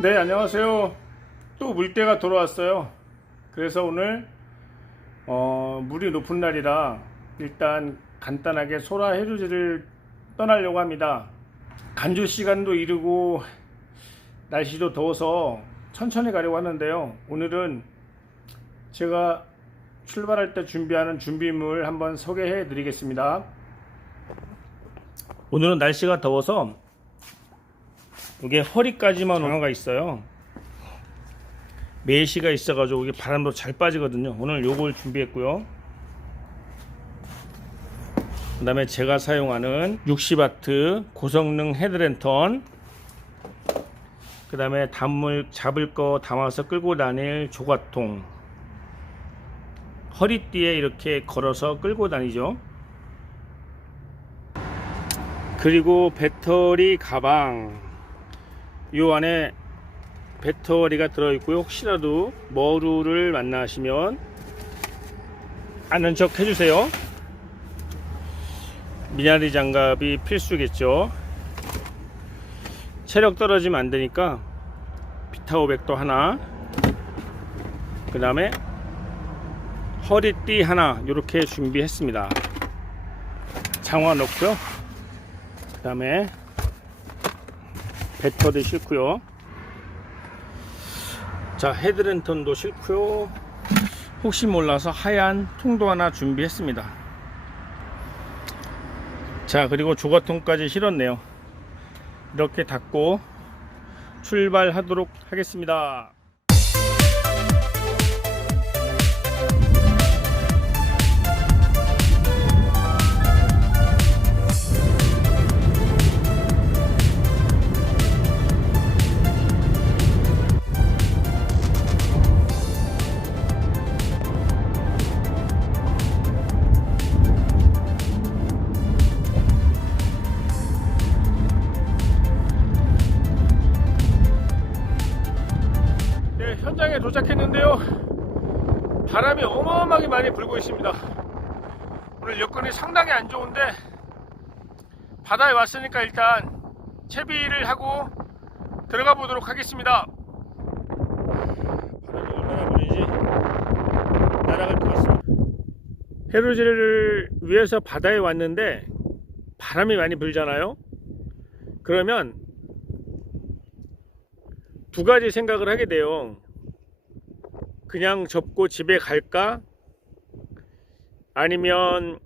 네, 안녕하세요. 또 물때가 돌아왔어요. 그래서 오늘 물이 높은 날이라 일단 간단하게 소라 해루지를 떠나려고 합니다. 간주 시간도 이르고 날씨도 더워서 천천히 가려고 하는데요. 오늘은 제가 출발할 때 준비하는 준비물 한번 소개해 드리겠습니다. 오늘은 날씨가 더워서 이게 허리까지만 장화가 있어요. 메시가 있어가지고 이게 바람도 잘 빠지거든요. 오늘 요걸 준비했고요. 그 다음에 제가 사용하는 60W 고성능 헤드랜턴, 그 다음에 단물 잡을 거 담아서 끌고 다닐 조과통, 허리띠에 이렇게 걸어서 끌고 다니죠. 그리고 배터리 가방, 요 안에 배터리가 들어있고요. 혹시라도 머루를 만나시면 아는 척 해주세요. 미나리 장갑이 필수겠죠. 체력 떨어지면 안되니까 비타500도 하나, 그 다음에 허리띠 하나 이렇게 준비했습니다. 장화 넣고요. 그 다음에 배터리 싣고요. 자, 헤드랜턴도 싣고요. 혹시 몰라서 하얀 통도 하나 준비했습니다. 자, 그리고 조과통까지 실었네요. 이렇게 닫고 출발하도록 하겠습니다. 현장에 도착했는데요. 바람이 어마어마하게 많이 불고 있습니다. 오늘 여건이 상당히 안 좋은데 바다에 왔으니까 일단 채비를 하고 들어가 보도록 하겠습니다. 바람이 얼마나 부는지 날아갈 것 같습니다. 해루지를 위해서 바다에 왔는데 바람이 많이 불잖아요. 그러면 두 가지 생각을 하게 돼요. 그냥 접고 집에 갈까? 아니면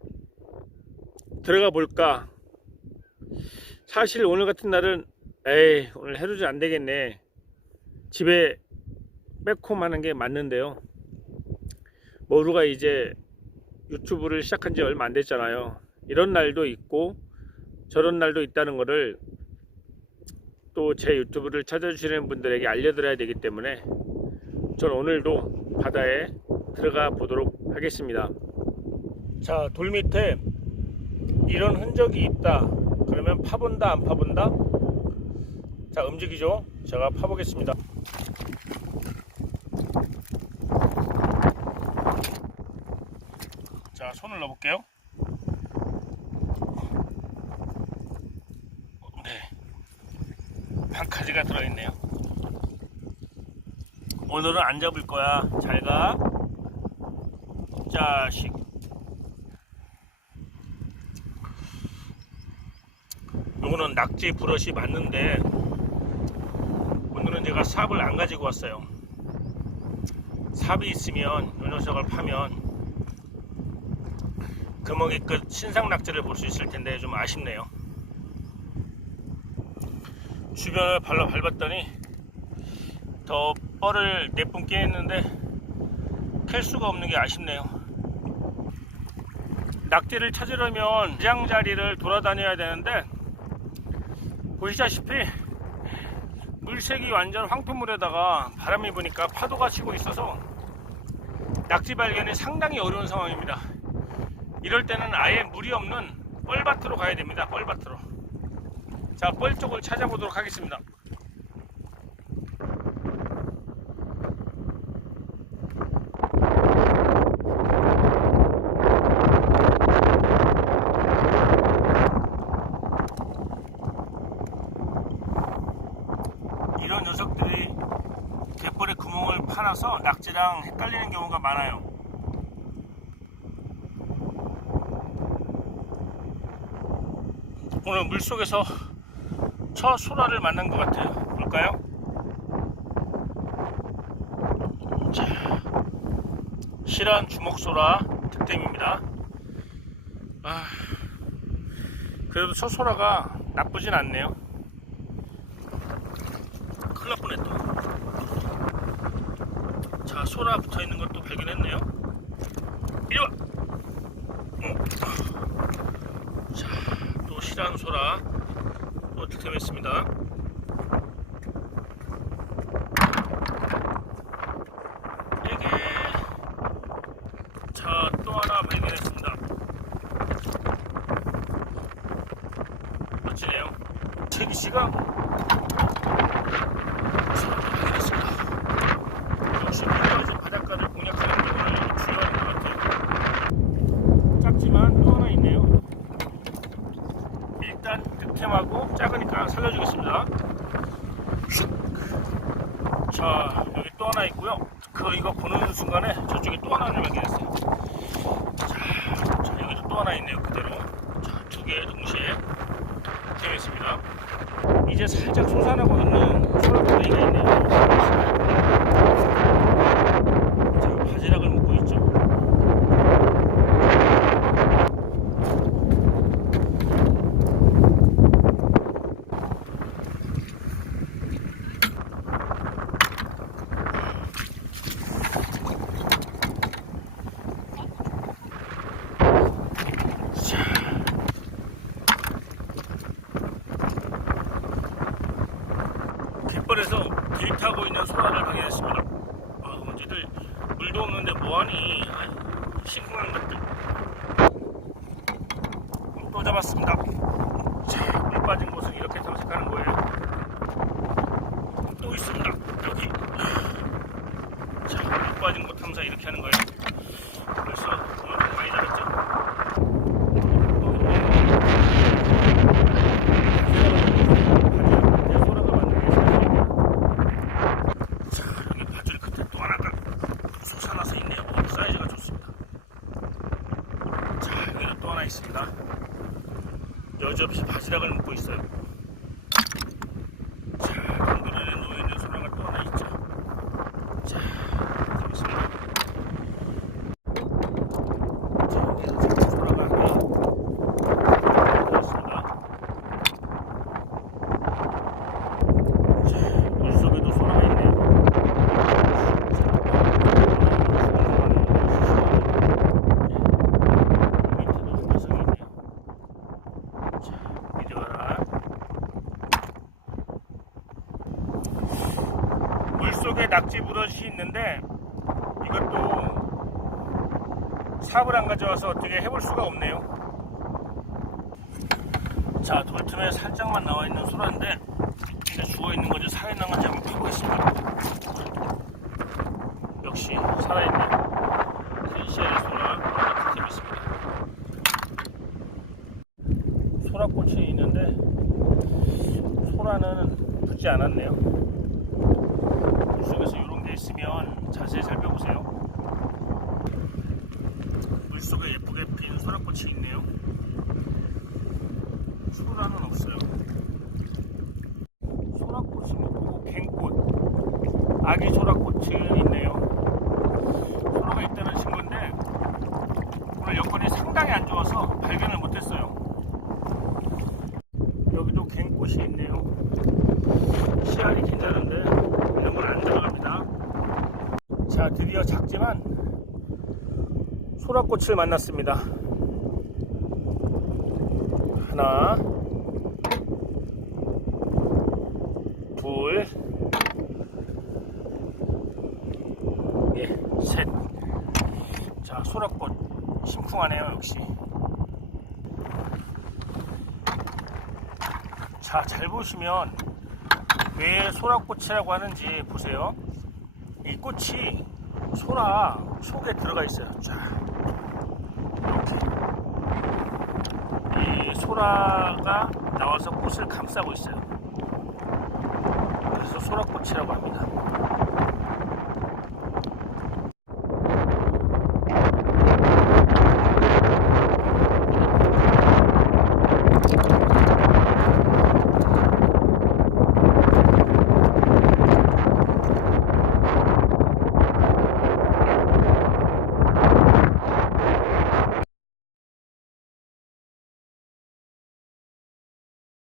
들어가 볼까? 사실 오늘 같은 날은 오늘 해루지 안 되겠네, 집에 백홈 하는 게 맞는데요. 머루가 이제 유튜브를 시작한 지 얼마 안 됐잖아요. 이런 날도 있고 저런 날도 있다는 거를 또 제 유튜브를 찾아주시는 분들에게 알려드려야 되기 때문에 저는 오늘도 바다에 들어가 보도록 하겠습니다. 자, 돌 밑에 이런 흔적이 있다 그러면 파본다 안 파본다? 자, 움직이죠. 제가 파보겠습니다. 자, 손을 넣어볼게요. 네, 반카지가 들어있네요. 오늘은 안 잡을 거야. 잘 가, 자식. 요거는 낙지 브러쉬 맞는데 오늘은 제가 삽을 안 가지고 왔어요. 삽이 있으면 요 녀석을 파면 금어기 끝 신상 낙지를 볼 수 있을 텐데 좀 아쉽네요. 주변을 발로 밟았더니 더 뻘을 내뿜 깨했는데 캘 수가 없는 게 아쉽네요. 낙지를 찾으려면 가장자리를 돌아다녀야 되는데 보시다시피 물색이 완전 황토물에다가 바람이 부니까 파도가 치고 있어서 낙지 발견이 상당히 어려운 상황입니다. 이럴 때는 아예 물이 없는 뻘밭으로 가야 됩니다. 뻘밭으로. 자, 뻘 쪽을 찾아보도록 하겠습니다. 이런 녀석들이 소라라서 낙지랑 헷갈리는 경우가 많아요. 오늘 물속에서 첫 소라를 만난 것 같아요. 볼까요? 자, 실한 주먹소라 득템입니다. 그래도 첫 소라가 나쁘진 않네요. 큰일 날 뻔했다. 자, 소라 붙어있는 것도 발견했네요. 이리와! 자, 또 실한 소라 또 득템했습니다. 이게 자, 또 하나 발견했습니다. 멋지네요. 채기씨가 발견했습니다. 역시 물가에서 바닷가를 공략하는 게 오늘 중요한 것 같아요. 작지만 또 하나 있네요. 일단 득템하고 작으니까 살려주겠습니다. 자, 여기 또 하나 있고요. 이거 보는 순간에 저쪽에 또 하나를 발견했어요. 자, 여기도 또 하나 있네요. 그대로. 자, 두 개 동시에 득템했습니다. 이제 살짝 솟아나고 있는 소라꼬리가 있네요. 자, 바지락을 먹고 있죠. 갯벌에서 길 타고 있는 소라를 발견했습니다. 언제들 물도 없는데 뭐하니? 심쿵한 것들. 또 잡았습니다. 자, 물 빠진 곳은 이렇게 탐색하는 거예요. 또 있습니다. 여기. 자, 물 빠진 곳 탐사 이렇게 하는 거예요. 벌써 오늘 많이 잡았죠? 있습니다. 여지없이 바지락을 먹고 있어요. 자, 강변에 놓여있는 소라가 또 하나 있죠. 자, 재밌습니다. 자, 여기서 작은 소라가 하나 들어있습니다. 자, 물속에도 소라가 있네요. 물속에 낙지 버릇이 있는데 이것도 삽을 안 가져와서 어떻게 해볼 수가 없네요. 자, 돌틈에 살짝만 나와 있는 소라인데 이제 죽어 있는 건지 살아있는 건지 한번 봐보겠습니다. 역시 살아있네요. 세이셸의 소라 재밌습니다. 소라꽃이 있는데 소라는 붙지 않았네요. 물속에서 이런 게 있으면 자세히 살펴보세요. 물속에 예쁘게 핀 소라꽃이 있네요. 소라는 없어요. 소라꽃이 있고 갱꽃, 아기 소라꽃이 있네요. 소라가 있다는 친구인데 오늘 여건이 상당히 안 좋아서 발견을 못했어요. 여기도 갱꽃이 있네요. 씨알이 괜찮은데 이런 건 안 들어갑니다. 자, 드디어 작지만 소라꽃을 만났습니다. 하나, 둘, 셋. 자, 소라꽃 심쿵하네요. 역시. 자, 잘 보시면 왜 소라꽃이라고 하는지 보세요. 이 꽃이 소라 속에 들어가 있어요. 자, 이렇게 이 소라가 나와서 꽃을 감싸고 있어요. 그래서 소라꽃이라고 합니다.